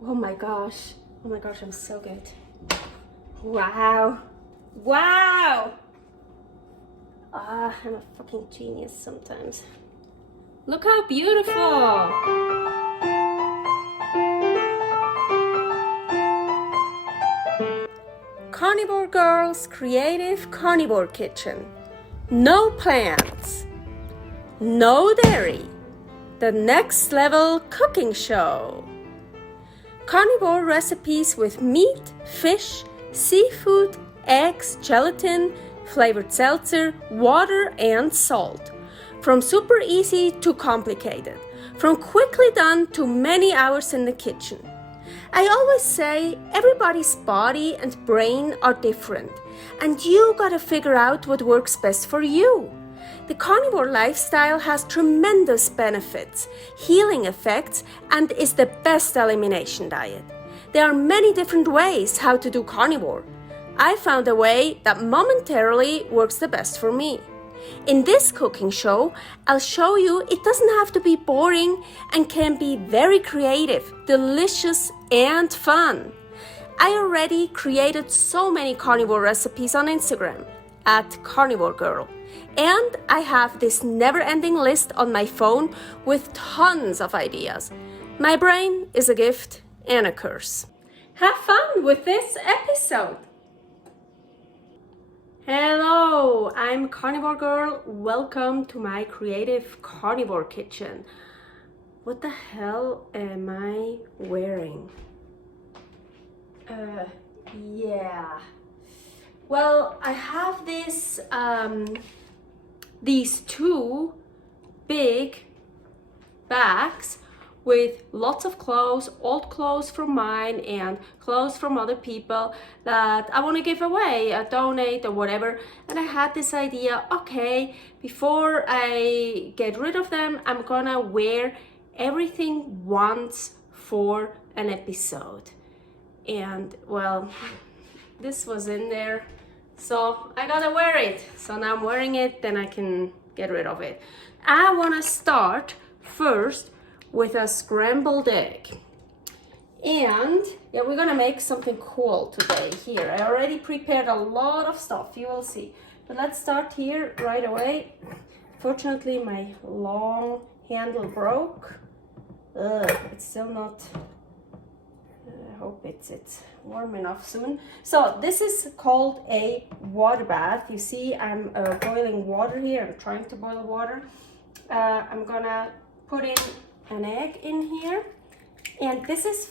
Oh my gosh, I'm so good. Wow, wow. I'm a fucking genius sometimes. Look how beautiful. Carnivore Girl's Creative Carnivore Kitchen. No plants, no dairy. The next level cooking show. Carnivore recipes with meat, fish, seafood, eggs, gelatin, flavored seltzer, water, and salt. From super easy to complicated. From quickly done to many hours in the kitchen. I always say everybody's body and brain are different, and you gotta figure out what works best for you. The carnivore lifestyle has tremendous benefits, healing effects, and is the best elimination diet. There are many different ways how to do carnivore. I found a way that momentarily works the best for me. In this cooking show, I'll show you it doesn't have to be boring and can be very creative, delicious, and fun. I already created so many carnivore recipes on Instagram at karnivorgirl. And I have this never-ending list on my phone with tons of ideas. My brain is a gift and a curse. Have fun with this episode. Hello, I'm Carnivore Girl. Welcome to my creative carnivore kitchen. What the hell am I wearing? Yeah. Well, I have these two big bags with lots of clothes, old clothes from mine and clothes from other people that I want to give away, donate or whatever. And I had this idea, okay, before I get rid of them, I'm gonna wear everything once for an episode. And well, this was in there, so I gotta wear it. So now I'm wearing it, then I can get rid of it. I wanna start first with a scrambled egg. And yeah, we're gonna make something cool today here. I already prepared a lot of stuff, you will see. But let's start here right away. Fortunately, my long handle broke. It's still not, I hope it's warm enough soon. So this is called a water bath. You see I'm boiling water here. I'm trying to boil water. I'm gonna put in an egg in here, and this is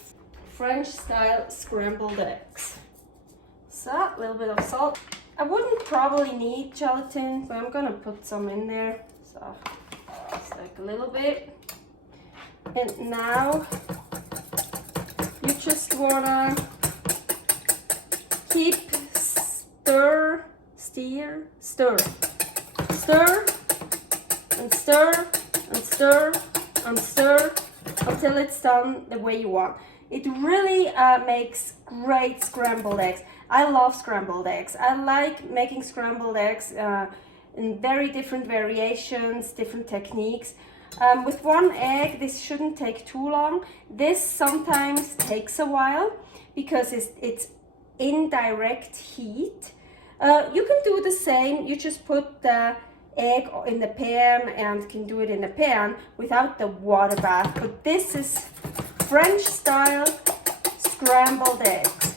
French style scrambled eggs. So a little bit of salt. I wouldn't probably need gelatin, but I'm gonna put some in there. So just like a little bit. And now you just wanna keep stir and stir until it's done the way you want. It really makes great scrambled eggs. I love scrambled eggs. I like making scrambled eggs in very different variations, different techniques. With one egg, this shouldn't take too long. This sometimes takes a while because it's indirect heat. You can do the same. You just put the egg in the pan and can do it in the pan without the water bath. But this is French style scrambled eggs.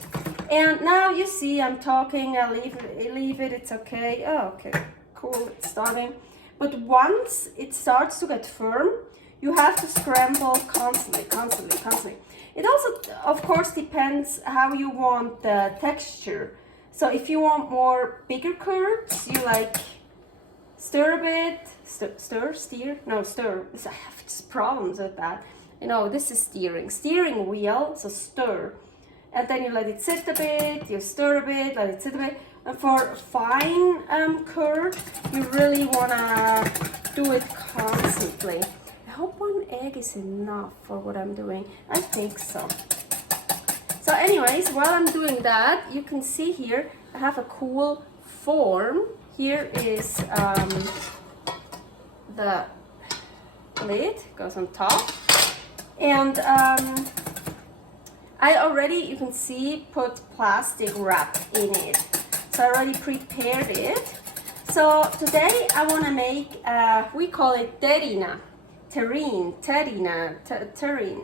And now you see I'm talking. I'll leave it. It's okay. Oh, okay, cool. It's starting. But once it starts to get firm, you have to scramble constantly. It also, of course, depends how you want the texture. So if you want more bigger curds, you like stir a bit, stir. I have just problems with that. You know, this is steering wheel, so stir. And then you let it sit a bit, you stir a bit, let it sit a bit. And for fine curd, you really wanna do it constantly. I hope one egg is enough for what I'm doing. I think so. So anyways, while I'm doing that, you can see here, I have a cool form. Here is the lid, goes on top. And I already, you can see, put plastic wrap in it. So I already prepared it. So today I want to make, we call it Terrine, Terrine,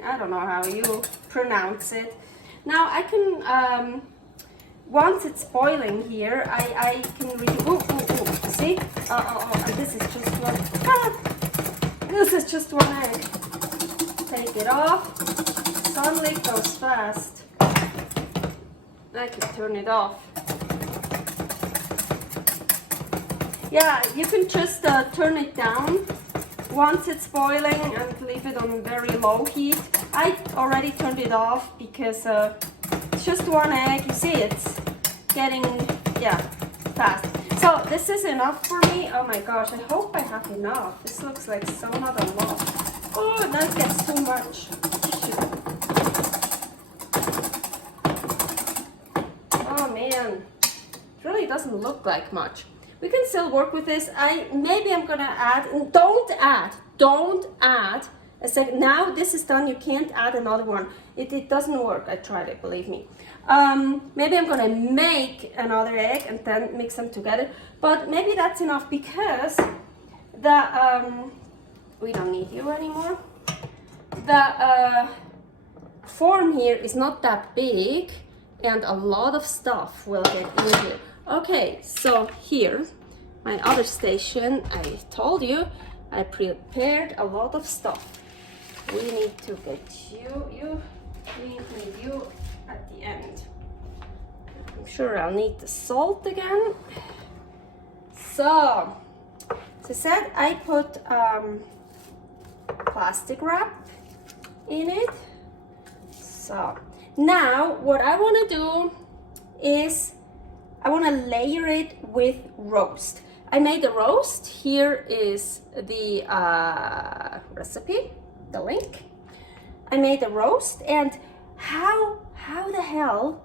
I don't know how you pronounce it. Now I can, once it's boiling here, I can see? This is just one, this is just one egg. Take it off. Sunlight goes fast. I can turn it off. Yeah, you can just turn it down once it's boiling and leave it on very low heat. I already turned it off because it's just one egg. You see it's getting, yeah, fast. So this is enough for me. Oh my gosh, I hope I have enough. This looks like so not a lot. Oh, that gets too much. Oh man, it really doesn't look like much. We can still work with this. Maybe I'm gonna add, don't add a second. Now this is done, you can't add another one. It doesn't work. I tried it, believe me. Maybe I'm gonna make another egg and then mix them together. But maybe that's enough because the, we don't need you anymore. The form here is not that big and a lot of stuff will get in here. Okay, so here, my other station, I told you, I prepared a lot of stuff. We need to get we need you at the end. I'm sure I'll need the salt again. So, as I said, I put plastic wrap in it. So, now what I want to do is I want to layer it with roast. I made a roast. Here is the recipe, the link. I made a roast, and how the hell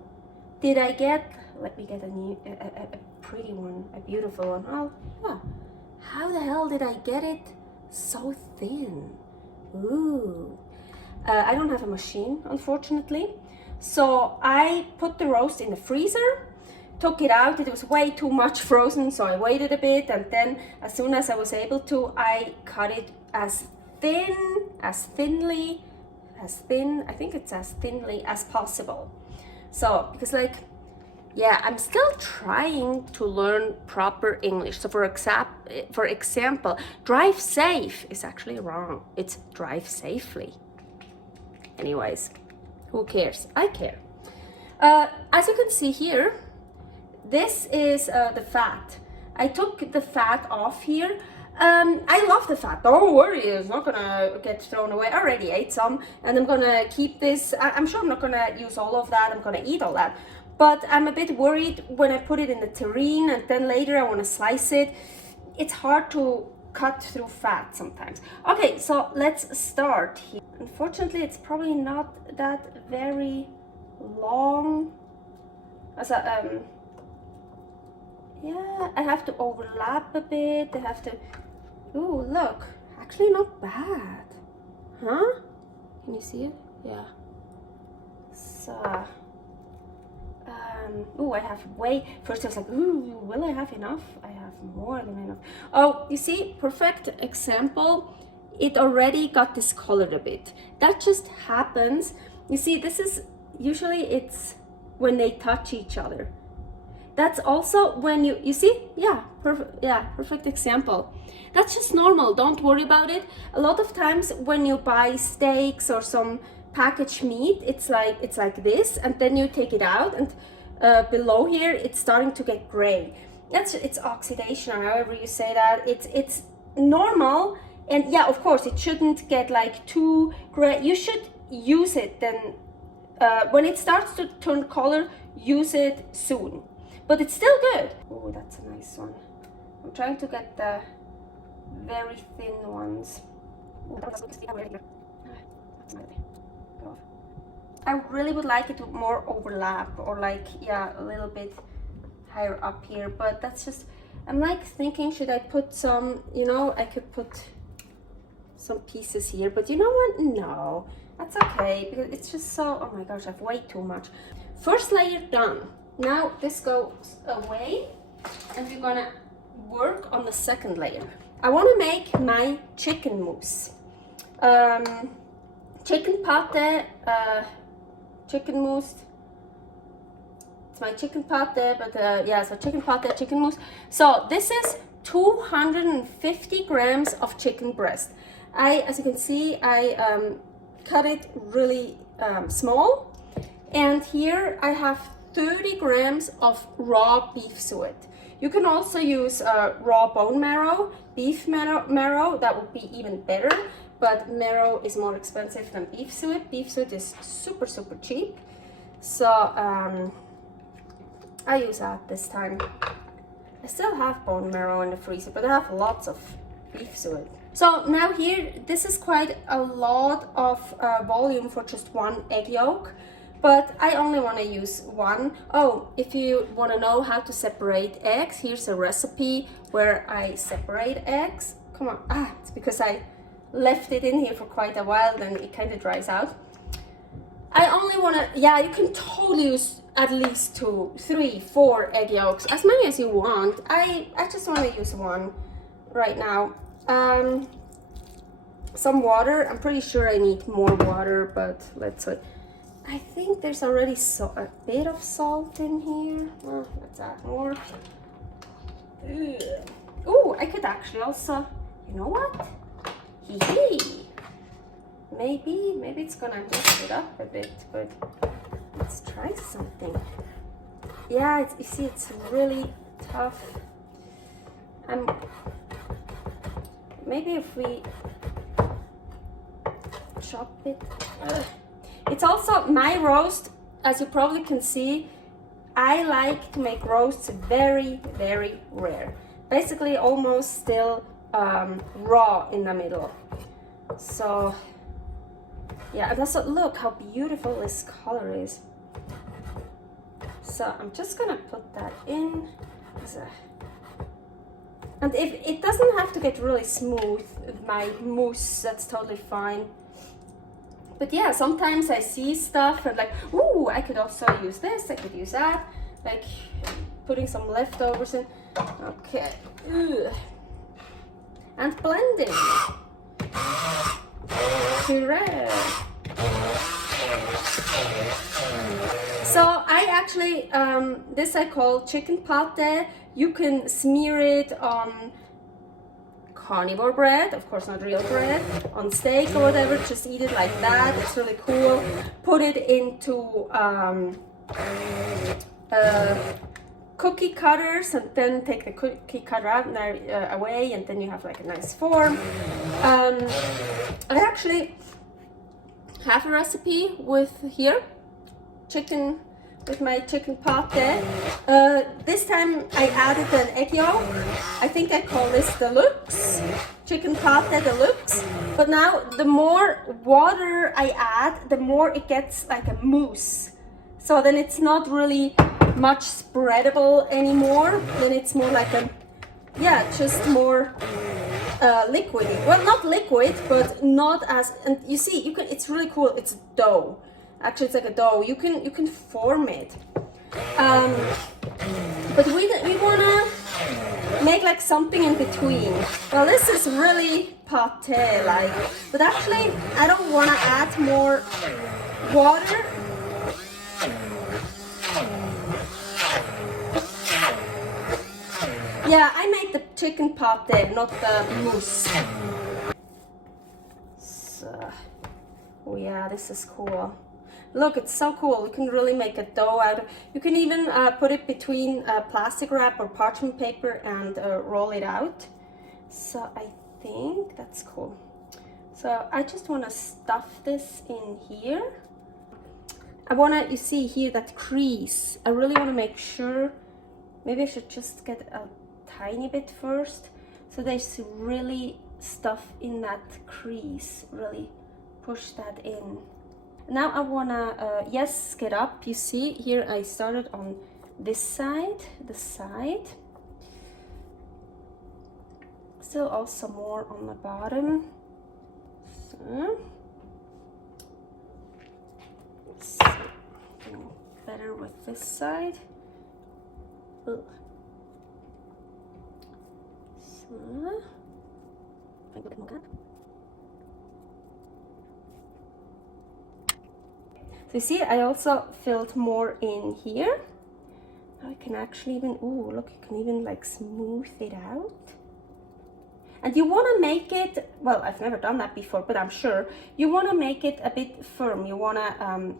did I get? Let me get a pretty one, a beautiful one. Oh, yeah. How the hell did I get it so thin? Ooh, I don't have a machine, unfortunately. So I put the roast in the freezer. Took it out, it was way too much frozen, so I waited a bit, and then as soon as I was able to, I cut it as thinly as possible. So, because like, yeah, I'm still trying to learn proper English. So for example, drive safe is actually wrong. It's drive safely. Anyways, who cares? I care. As you can see here, this is the fat. I took the fat off here. I love the fat. Don't worry, it's not gonna get thrown away. I already ate some, and I'm gonna keep this. I'm sure I'm not gonna use all of that. I'm gonna eat all that. But I'm a bit worried when I put it in the terrine, and then later I want to slice it. It's hard to cut through fat sometimes. Okay, so let's start here. Unfortunately, it's probably not that very long. Yeah, I have to overlap a bit. I have to. Ooh, look, actually not bad, huh? Can you see it? Yeah. So, ooh, I have way. First I was like, ooh, will I have enough? I have more than enough. Oh, you see, perfect example. It already got discolored a bit. That just happens. You see, this is usually it's when they touch each other. That's also when you see, yeah, perfect example. That's just normal, don't worry about it. A lot of times when you buy steaks or some packaged meat, it's like this, and then you take it out, and below here it's starting to get gray. It's oxidation, or however you say that. It's normal, and yeah, of course it shouldn't get like too gray. You should use it then when it starts to turn color, use it soon. But it's still good. Oh, that's a nice one. I'm trying to get the very thin ones. I really would like it to more overlap, or like, yeah, a little bit higher up here, but that's just, I'm like thinking, should I put some, you know, I could put some pieces here, but you know what? No, That's okay, because it's just so, oh my gosh, I've way too much. First layer done. Now this goes away, and we're gonna work on the second layer. I wanna make my chicken mousse. Chicken pate, chicken mousse. It's my chicken pate, but yeah, so chicken pate, chicken mousse. So this is 250 grams of chicken breast. As you can see, I cut it really small, and here I have 30 grams of raw beef suet. You can also use raw bone marrow, beef marrow, that would be even better, but marrow is more expensive than beef suet. Beef suet is super cheap, so I use that this time. I still have bone marrow in the freezer, but I have lots of beef suet. So now here, this is quite a lot of volume for just one egg yolk, but I only want to use one. Oh, if you want to know how to separate eggs, here's a recipe where I separate eggs. Come on, it's because I left it in here for quite a while, then it kind of dries out. I only want to, yeah, you can totally use at least 2, 3, 4 egg yolks, as many as you want. I just want to use one right now. Some water. I'm pretty sure I need more water, but let's see. I think there's already a bit of salt in here. Oh, let's add more. Oh, I could actually also, you know what? Maybe it's gonna mix it up a bit, but let's try something. Yeah, you see, it's really tough. Maybe if we chop it. It's also my roast, as you probably can see. I like to make roasts very rare, basically almost still raw in the middle. So yeah, and also look how beautiful this color is. So I'm just gonna put that in. And if it doesn't have to get really smooth, my mousse, that's totally fine. But yeah, sometimes I see stuff and like, ooh, I could also use this, I could use that, like putting some leftovers in. Okay. Ugh. And blending. Puree. So I actually, this I call chicken pate. You can smear it on carnivore bread, of course not real bread, on steak or whatever, just eat it like that. It's really cool. Put it into cookie cutters, and then take the cookie cutter out and away, and then you have like a nice form. I actually have a recipe with here, chicken, with my chicken pate. This time I added an egg yolk. I think I call this deluxe, chicken pate deluxe. But now the more water I add, the more it gets like a mousse. So then it's not really much spreadable anymore. Then it's more like a, yeah, just more liquidy. Well, not liquid, but not as, and you see, you can, it's really cool. It's dough. Actually, it's like a dough. You can form it. But we wanna make like something in between. Well, this is really pate like, but actually I don't wanna add more water. Yeah, I made the chicken pate, not the mousse. So, oh yeah, this is cool. Look, it's so cool. You can really make a dough out of it. You can even put it between plastic wrap or parchment paper and roll it out. So I think that's cool. So I just want to stuff this in here. I want to, you see here that crease. I really want to make sure, maybe I should just get a tiny bit first. So there's really stuff in that crease. Really push that in. Now I wanna, yes, get up. You see here I started on this side, the side. Still also more on the bottom. So. better with this side. Ugh. So, so you see, I also filled more in here. Now I can actually even, ooh, look, you can even like smooth it out. And you want to make it, well, I've never done that before, but I'm sure you want to make it a bit firm. You want to,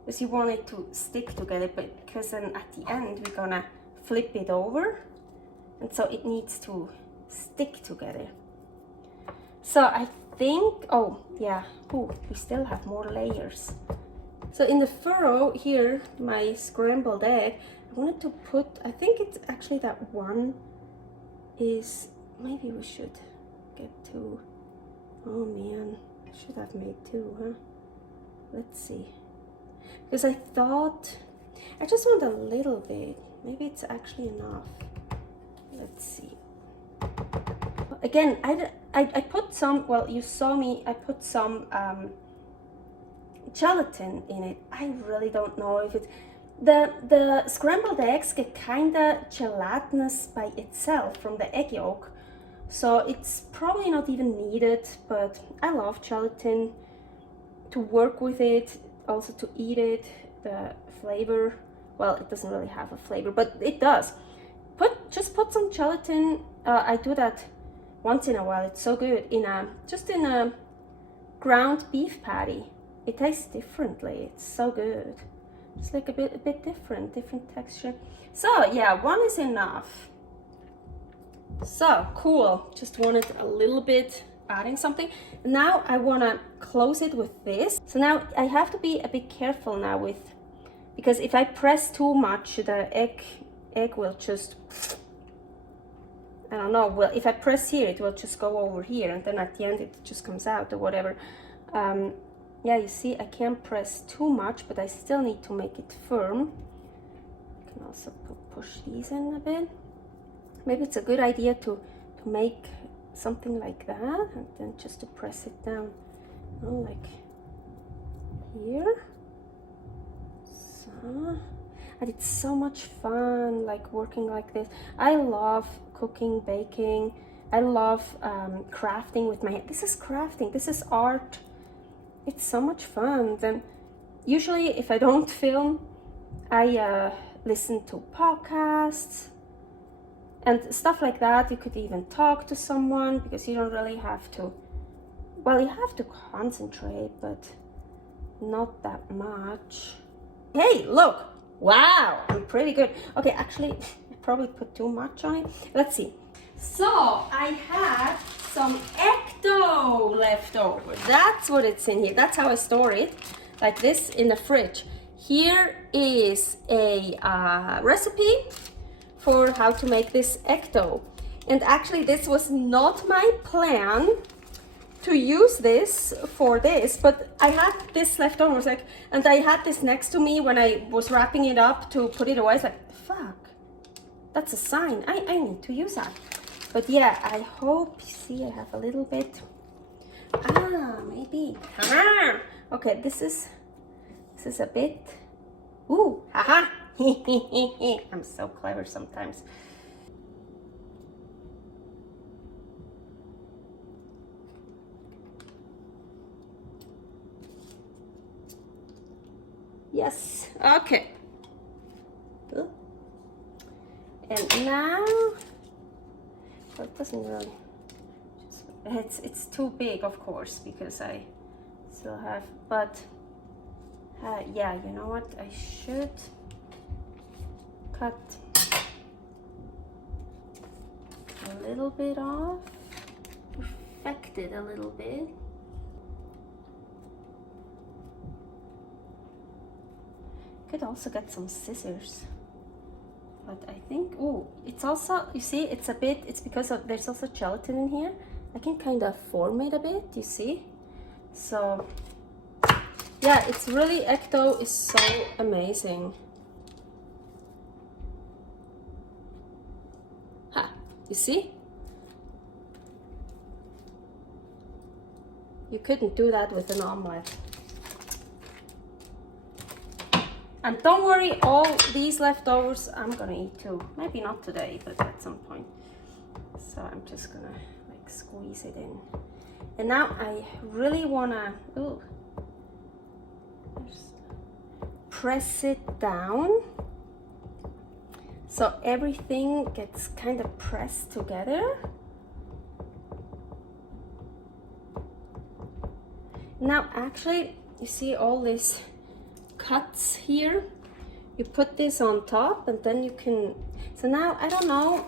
because you want it to stick together, but because then at the end we're gonna flip it over, and so it needs to stick together. So I think, oh yeah, ooh, we still have more layers. So in the furrow here, my scrambled egg, I wanted to put, I think it's actually that one is, maybe we should get two. Oh man, I should have made two, huh? Let's see. Because I thought, I just want a little bit. Maybe it's actually enough. Let's see. Again, I put some, well, you saw me, I put some gelatin in it. I really don't know if it's, the scrambled eggs get kind of gelatinous by itself from the egg yolk. So it's probably not even needed, but I love gelatin to work with it, also to eat it, the flavor, well, it doesn't really have a flavor, but it does. Just put some gelatin, I do that once in a while, it's so good, just in a ground beef patty. It tastes differently, it's so good. It's like a bit different texture. So yeah, one is enough. So cool, just wanted a little bit, adding something. Now I want to close it with this. So now I have to be a bit careful now with, because if I press too much, the egg will just, I don't know, well, if I press here, it will just go over here, and then at the end it just comes out or whatever. Yeah, you see, I can't press too much, but I still need to make it firm. I can also push these in a bit. Maybe it's a good idea to make something like that, and then just to press it down, you know, like here. So, and it's so much fun, like working like this. I love cooking, baking. I love crafting with my hand. This is crafting, this is art. It's so much fun. Then usually if I don't film, I listen to podcasts and stuff like that. You could even talk to someone, because you don't really have to, well, you have to concentrate, but not that much. Hey, look, wow, I'm pretty good. Okay, actually, I probably put too much on it. Let's see. So I had some egg dough left over. That's what it's in here. That's how I store it, like this in the fridge. Here is a recipe for how to make this egg dough. And actually this was not my plan to use this for this, but I had this left over, like, and I had this next to me when I was wrapping it up to put it away. It's like, fuck, that's a sign, I need to use that. But yeah, I hope, you see, I have a little bit, maybe, okay, this is a bit, ooh, haha, I'm so clever sometimes. Yes, okay. And now, well, it doesn't really, it's too big, of course, because I still have, but yeah, you know what, I should cut a little bit off, perfect it a little bit. Could also get some scissors, but I think, oh, it's also, you see, it's a bit, it's because of, there's also gelatin in here. I can kind of form it a bit, you see. So yeah, it's really, egg dough is so amazing. Ha, you see, you couldn't do that with an omelette. And don't worry, all these leftovers I'm gonna eat too. Maybe not today, but at some point. So I'm just gonna like squeeze it in. And now I really wanna just press it down so everything gets kind of pressed together. Now actually, you see all these cuts here? You put this on top and then you can, so now I don't know,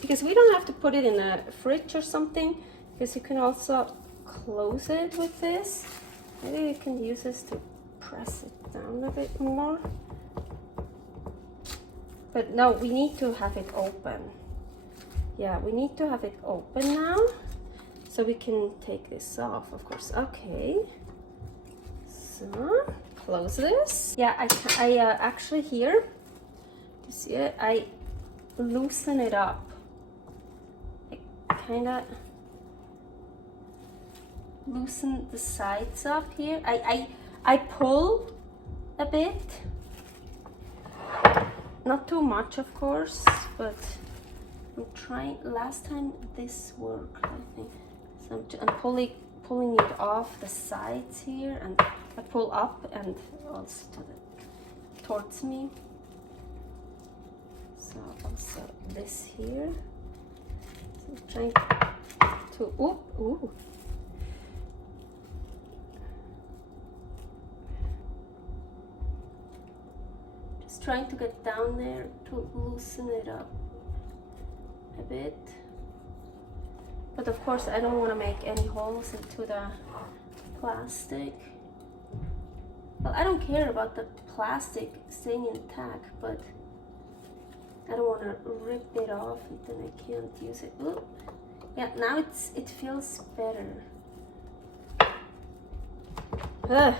because we don't have to put it in a fridge or something, because you can also close it with this. Maybe you can use this to press it down a bit more. But no, we need to have it open. Yeah, we need to have it open now. So we can take this off, of course. Okay. So, close this. Yeah, I actually here, you see it? I loosen it up. I kind of loosen the sides up here. I pull a bit. Not too much, of course, but I'm trying. Last time this worked, I think. So I'm pulling it off the sides here, and I pull up and also towards me. So also this here. So I'm trying to ooh. Just trying to get down there to loosen it up a bit. But of course I don't want to make any holes into the plastic. Well, I don't care about the plastic staying intact, but I don't want to rip it off and then I can't use it. Ooh. Yeah, now it feels better. Ugh.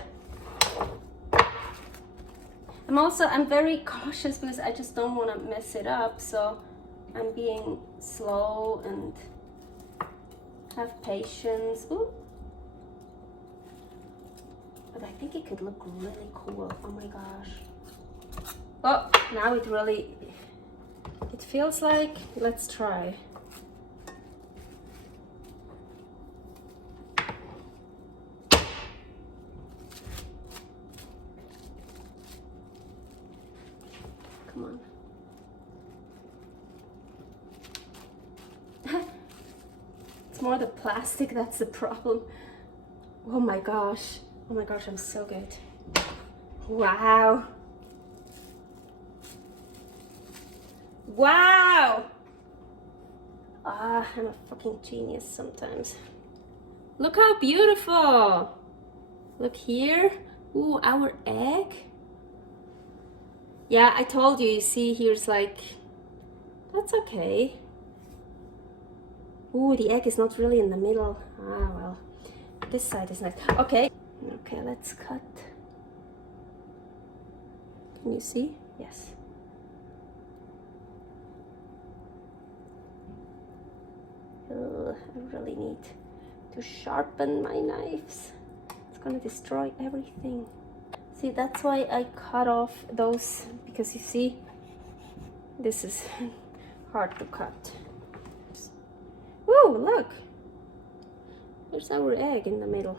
I'm very cautious because I just don't want to mess it up, so I'm being slow and have patience. Ooh. But I think it could look really cool. Oh my gosh. Oh, now it feels like, let's try. Come on. It's more the plastic that's the problem. Oh my gosh, I'm so good. Wow. Wow! Ah, I'm a fucking genius sometimes. Look how beautiful! Look here. Ooh, our egg. Yeah, I told you, you see, here's like, that's okay. Ooh, the egg is not really in the middle. Ah, well, this side is nice. Okay, let's cut. Can you see? Yes. Ugh, I really need to sharpen my knives. It's gonna destroy everything. See, that's why I cut off those, because you see, this is hard to cut. Whoa, look! There's our egg in the middle.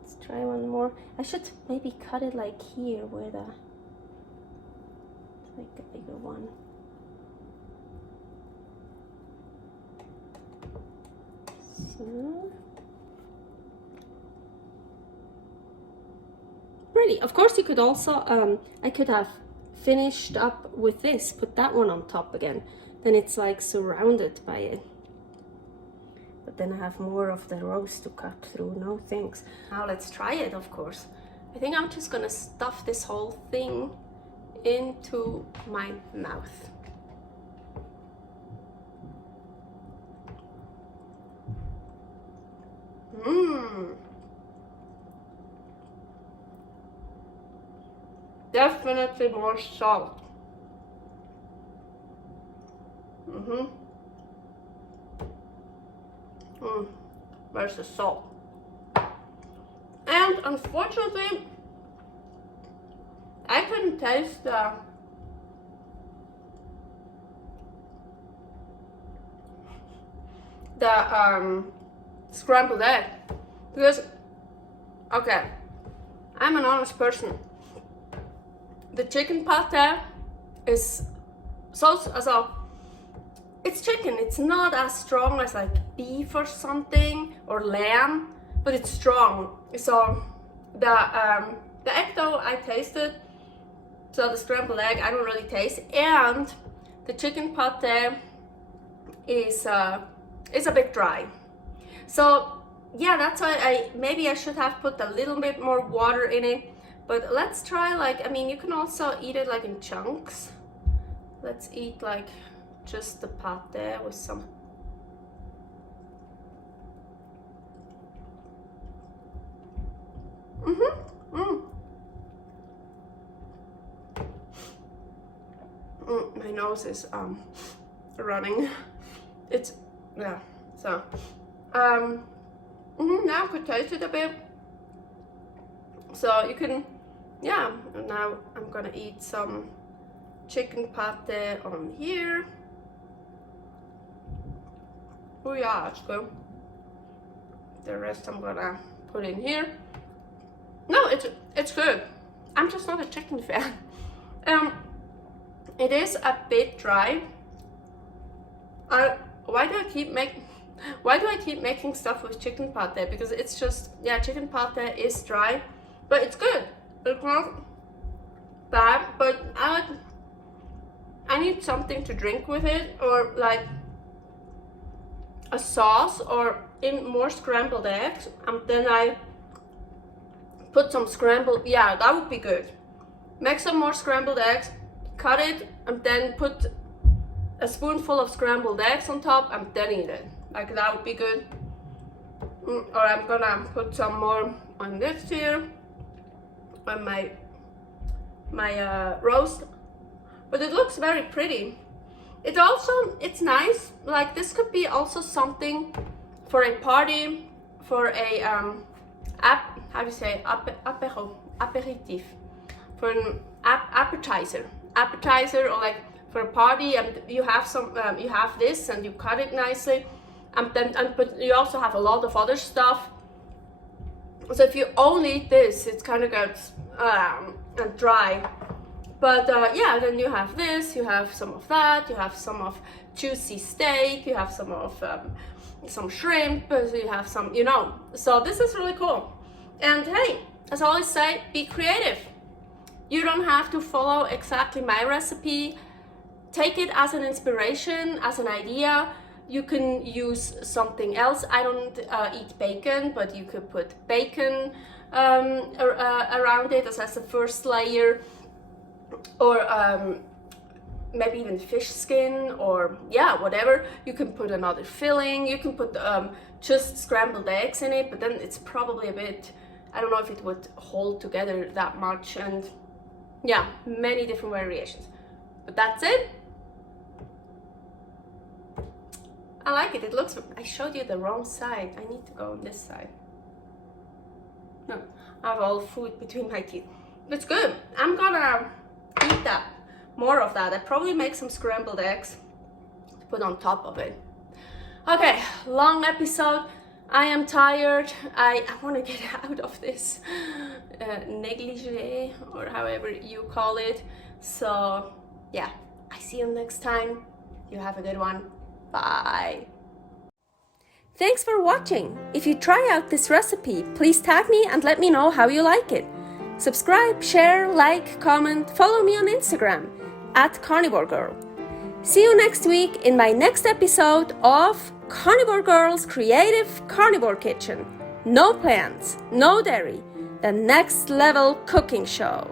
Let's try one more. I should maybe cut it like here, where the, like a bigger one. So. Pretty. Of course, you could also, I could have finished up with this, put that one on top again. Then it's like surrounded by it. But then I have more of the roast to cut through. No thanks. Now let's try it, of course. I think I'm just gonna stuff this whole thing into my mouth. Mmm. Definitely more salt. Where's the salt? And unfortunately, I can taste the scrambled egg, because, okay, I'm an honest person. The chicken pate is so it's chicken. It's not as strong as like beef or something, or lamb, but it's strong. So the egg dough I tasted, so the scrambled egg I don't really taste, and the chicken pate is a bit dry. So yeah, that's why maybe I should have put a little bit more water in it. But let's try, like, I mean, you can also eat it like in chunks. Let's eat like just the pate with some. My nose is running. It's, yeah, so now I could taste it a bit. So you can, yeah, and now I'm gonna eat some chicken pate on here. Oh yeah, it's good. The rest I'm gonna put in here. No, it's good. I'm just not a chicken fan. It is a bit dry. Why do I keep making stuff with chicken pate? Because it's just, yeah, chicken pate is dry, but it's good. It's not bad, but I need something to drink with it, or like a sauce, or in more scrambled eggs, and then I put some scrambled, yeah, that would be good. Make some more scrambled eggs, cut it, and then put a spoonful of scrambled eggs on top, and then eat it. Like, that would be good. Or I'm gonna put some more on this here, on my roast. But it looks very pretty. It also, it's nice, like this could be also something for a party, for a how do you say, aperitif, for an appetizer, or like for a party, and you have some, you have this and you cut it nicely, and then but you also have a lot of other stuff. So if you only eat this, it's kind of gets dry. But yeah, then you have this, you have some of that, you have some of juicy steak, you have some of some shrimp, you have some, you know. So this is really cool. And hey, as I always say, be creative. You don't have to follow exactly my recipe. Take it as an inspiration, as an idea. You can use something else. I don't eat bacon, but you could put bacon around it as a first layer. Or maybe even fish skin, or yeah, whatever. You can put another filling. You can put just scrambled eggs in it, but then it's probably a bit, I don't know if it would hold together that much. And yeah, many different variations. But that's it. I like it. It looks, I showed you the wrong side. I need to go on this side. No, I have all food between my teeth. It's good. I'm gonna eat that, more of that. I probably make some scrambled eggs to put on top of it. Okay, long episode. I am tired. I want to get out of this negligee, or however you call it. So yeah, I see you next time. You have a good one. Bye. Thanks for watching. If you try out this recipe, please tag me and let me know how you like it. Subscribe, share, like, comment, follow me on Instagram @karnivorgirl. See you next week in my next episode of Carnivore Girl's Creative Carnivore Kitchen. No plants, no dairy, the next level cooking show.